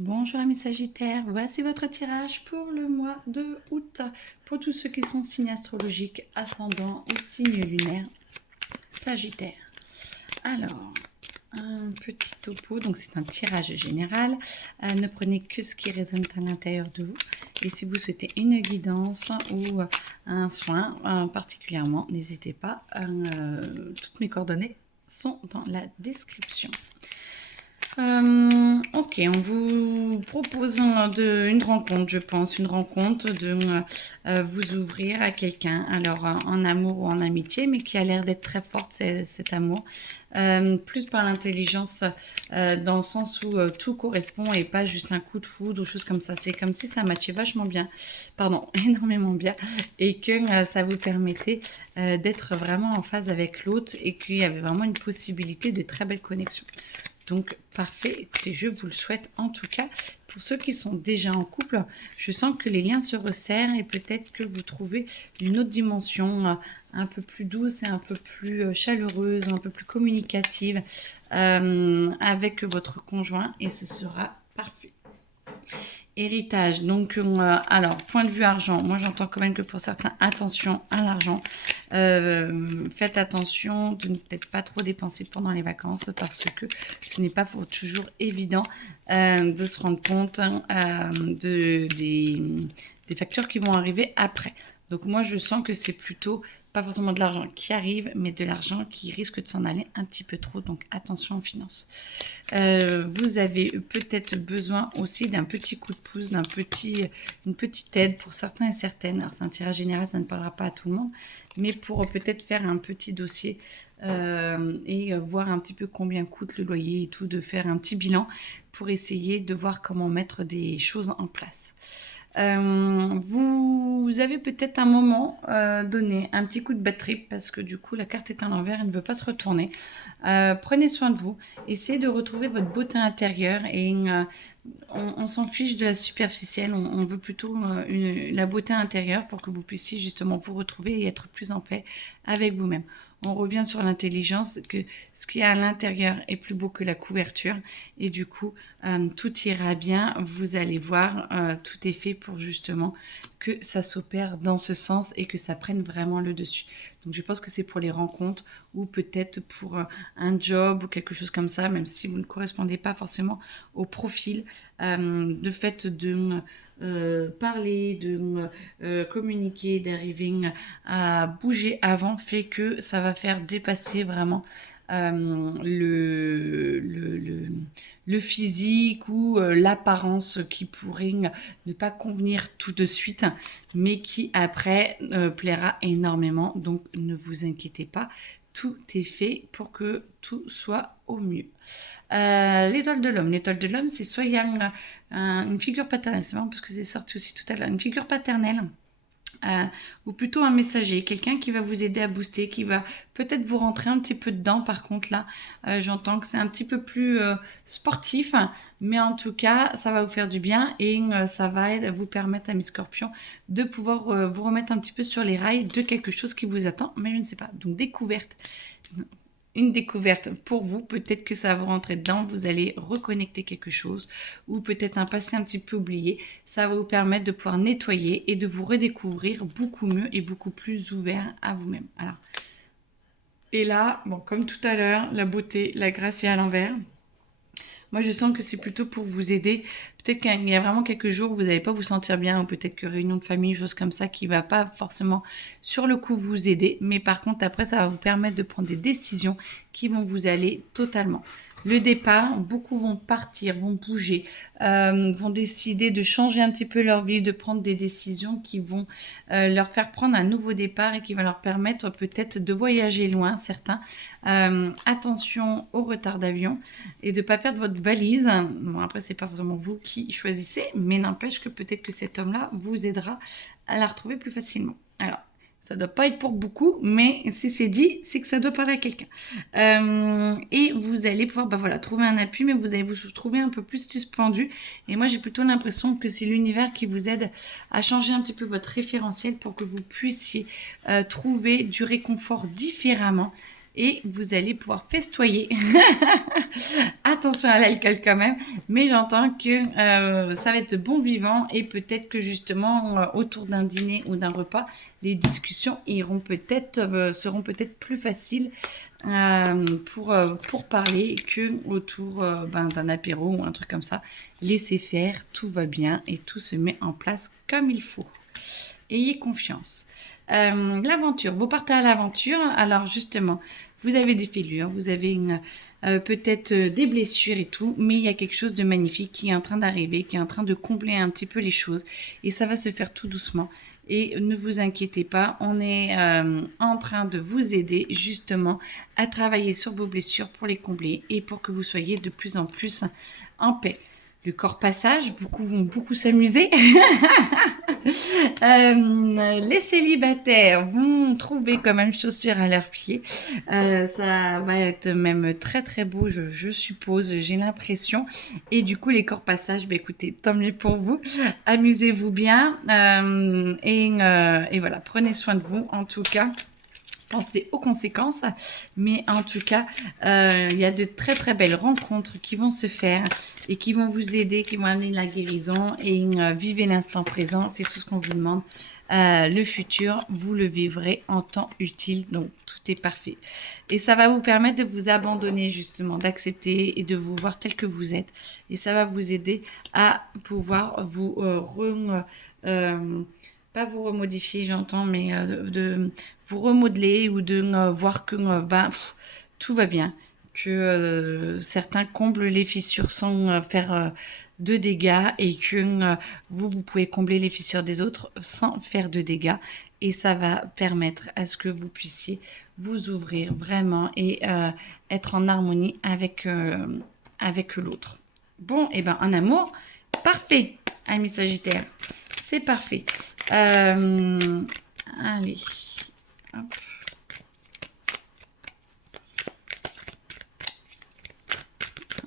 Bonjour amis Sagittaires, voici votre tirage pour le mois de août pour tous ceux qui sont signes astrologiques, ascendant ou signes lunaires Sagittaire. Alors, un petit topo, donc c'est un tirage général, ne prenez que ce qui résonne à l'intérieur de vous et si vous souhaitez une guidance ou un soin particulièrement, n'hésitez pas, toutes mes coordonnées sont dans la description. Ok, on vous propose une rencontre, je pense, une rencontre de vous ouvrir à quelqu'un, alors en amour ou en amitié, mais qui a l'air d'être très forte, cet amour, plus par l'intelligence, dans le sens où tout correspond et pas juste un coup de foudre ou chose comme ça. C'est comme si ça matchait vachement bien, pardon, énormément bien, et que ça vous permettait d'être vraiment en phase avec l'autre et qu'il y avait vraiment une possibilité de très belle connexion. Donc, parfait. Écoutez, je vous le souhaite en tout cas. Pour ceux qui sont déjà en couple, je sens que les liens se resserrent et peut-être que vous trouvez une autre dimension un peu plus douce et un peu plus chaleureuse, un peu plus communicative avec votre conjoint et ce sera parfait. Héritage, donc alors point de vue argent, moi j'entends quand même que pour certains, attention à l'argent, faites attention de ne peut-être pas trop dépenser pendant les vacances parce que ce n'est pas toujours évident de se rendre compte des factures qui vont arriver après. Donc moi je sens que c'est plutôt pas forcément de l'argent qui arrive, mais de l'argent qui risque de s'en aller un petit peu trop. Donc attention aux finances. Vous avez peut-être besoin aussi d'un petit coup de pouce, une petite aide pour certains et certaines. Alors c'est un tirage général, ça ne parlera pas à tout le monde, mais pour peut-être faire un petit dossier et voir un petit peu combien coûte le loyer et tout, de faire un petit bilan pour essayer de voir comment mettre des choses en place. Vous avez peut-être un moment donné un petit coup de bad trip parce que du coup la carte est à l'envers et ne veut pas se retourner. Prenez soin de vous, essayez de retrouver votre beauté intérieure et on s'en fiche de la superficielle, on veut plutôt la beauté intérieure pour que vous puissiez justement vous retrouver et être plus en paix avec vous-même. On revient sur l'intelligence, que ce qui est à l'intérieur est plus beau que la couverture et du coup tout ira bien. Vous allez voir, tout est fait pour justement que ça s'opère dans ce sens et que ça prenne vraiment le dessus. Donc je pense que c'est pour les rencontres ou peut-être pour un job ou quelque chose comme ça, même si vous ne correspondez pas forcément au profil. Le fait de parler, de communiquer, d'arriver à bouger avant fait que ça va faire dépasser vraiment le physique ou l'apparence qui pourrait ne pas convenir tout de suite, mais qui après plaira énormément. Donc ne vous inquiétez pas, tout est fait pour que tout soit au mieux. L'étoile de l'homme. L'étoile de l'homme, c'est soit il y a une figure paternelle, c'est marrant parce que c'est sorti aussi tout à l'heure, une figure paternelle. Ou plutôt un messager, quelqu'un qui va vous aider à booster, qui va peut-être vous rentrer un petit peu dedans. Par contre là, j'entends que c'est un petit peu plus sportif, mais en tout cas, ça va vous faire du bien et ça va vous permettre à mes scorpions de pouvoir vous remettre un petit peu sur les rails de quelque chose qui vous attend, mais je ne sais pas. Donc découverte. Une découverte pour vous, peut-être que ça va vous rentrer dedans, vous allez reconnecter quelque chose ou peut-être un passé un petit peu oublié, ça va vous permettre de pouvoir nettoyer et de vous redécouvrir beaucoup mieux et beaucoup plus ouvert à vous-même. Alors, et là, bon, comme tout à l'heure, la beauté, la grâce est à l'envers. Moi, je sens que c'est plutôt pour vous aider. Peut-être qu'il y a vraiment quelques jours où vous n'allez pas vous sentir bien, ou peut-être que réunion de famille, choses comme ça, qui ne va pas forcément sur le coup vous aider. Mais par contre, après, ça va vous permettre de prendre des décisions qui vont vous aller totalement. Le départ, beaucoup vont partir, vont bouger, vont décider de changer un petit peu leur vie, de prendre des décisions qui vont leur faire prendre un nouveau départ et qui va leur permettre peut-être de voyager loin, certains. Attention au retard d'avion et de ne pas perdre votre valise. Bon, après, c'est pas forcément vous qui choisissez, mais n'empêche que peut-être que cet homme-là vous aidera à la retrouver plus facilement. Alors, ça doit pas être pour beaucoup, mais si c'est dit, c'est que ça doit parler à quelqu'un. Et vous allez pouvoir trouver un appui, mais vous allez vous trouver un peu plus suspendu. Et moi, j'ai plutôt l'impression que c'est l'univers qui vous aide à changer un petit peu votre référentiel pour que vous puissiez trouver du réconfort différemment. et vous allez pouvoir festoyer. Attention à l'alcool quand même, mais j'entends que ça va être bon vivant et peut-être que justement autour d'un dîner ou d'un repas, les discussions seront peut-être plus faciles pour parler que autour d'un apéro ou un truc comme ça. Laissez faire, tout va bien et tout se met en place comme il faut. Ayez confiance. L'aventure, vous partez à l'aventure, alors justement, vous avez des fêlures, vous avez peut-être des blessures et tout, mais il y a quelque chose de magnifique qui est en train d'arriver, qui est en train de combler un petit peu les choses, et ça va se faire tout doucement. Et ne vous inquiétez pas, on est en train de vous aider justement à travailler sur vos blessures pour les combler et pour que vous soyez de plus en plus en paix. Le corps passage, beaucoup vont beaucoup s'amuser. Les célibataires vont trouver quand même chaussures à leurs pieds. Ça va être même très très beau, je suppose, j'ai l'impression. Et du coup, les corps passages, bah, écoutez, tant mieux pour vous. Amusez-vous bien. Et voilà, prenez soin de vous en tout cas. Pensez aux conséquences, mais en tout cas, il y a de très très belles rencontres qui vont se faire et qui vont vous aider, qui vont amener la guérison et vivez l'instant présent, c'est tout ce qu'on vous demande. Le futur, vous le vivrez en temps utile, donc tout est parfait. Et ça va vous permettre de vous abandonner justement, d'accepter et de vous voir tel que vous êtes. Et ça va vous aider à pouvoir vous pas vous remodifier, j'entends, mais de vous remodeler ou de voir que tout va bien, que certains comblent les fissures sans faire de dégâts et que vous pouvez combler les fissures des autres sans faire de dégâts. Et ça va permettre à ce que vous puissiez vous ouvrir vraiment et être en harmonie avec l'autre. Bon, et ben en amour, parfait, amis Sagittaires. C'est parfait. Allez. Hop.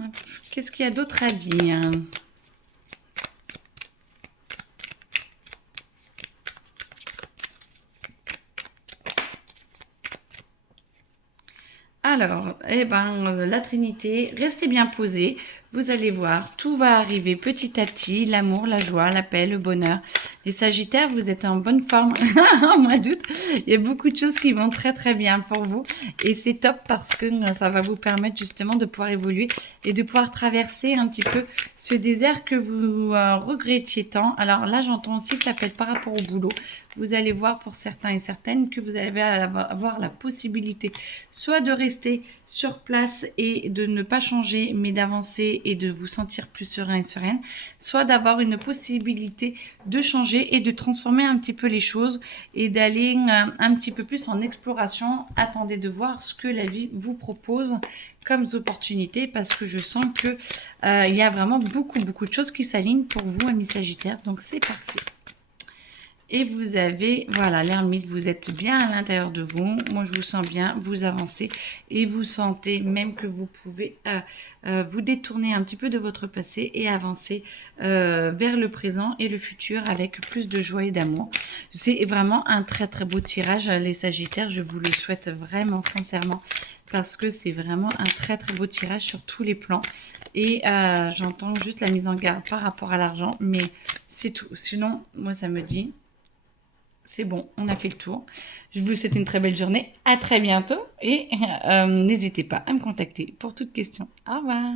Hop. Qu'est-ce qu'il y a d'autre à dire? Alors, eh ben, la Trinité, restez bien posés. Vous allez voir, tout va arriver petit à petit. L'amour, la joie, la paix, le bonheur. Les Sagittaires, vous êtes en bonne forme en mois d'août. Il y a beaucoup de choses qui vont très très bien pour vous. Et c'est top parce que ça va vous permettre justement de pouvoir évoluer et de pouvoir traverser un petit peu ce désert que vous regrettiez tant. Alors là, j'entends aussi que ça peut être par rapport au boulot. Vous allez voir pour certains et certaines que vous allez avoir la possibilité soit de rester sur place et de ne pas changer, mais d'avancer et de vous sentir plus serein et sereine, soit d'avoir une possibilité de changer et de transformer un petit peu les choses et d'aller un petit peu plus en exploration. Attendez de voir ce que la vie vous propose comme opportunité parce que je sens que il y a vraiment beaucoup de choses qui s'alignent pour vous, amis Sagittaires, donc c'est parfait. Et vous avez, voilà, l'ermite, vous êtes bien à l'intérieur de vous. Moi, je vous sens bien, vous avancez et vous sentez même que vous pouvez vous détourner un petit peu de votre passé et avancer vers le présent et le futur avec plus de joie et d'amour. C'est vraiment un très très beau tirage, les Sagittaires. Je vous le souhaite vraiment sincèrement parce que c'est vraiment un très très beau tirage sur tous les plans. Et j'entends juste la mise en garde par rapport à l'argent, mais c'est tout. Sinon, moi, ça me dit... C'est bon, on a fait le tour. Je vous souhaite une très belle journée. À très bientôt. Et n'hésitez pas à me contacter pour toute question. Au revoir.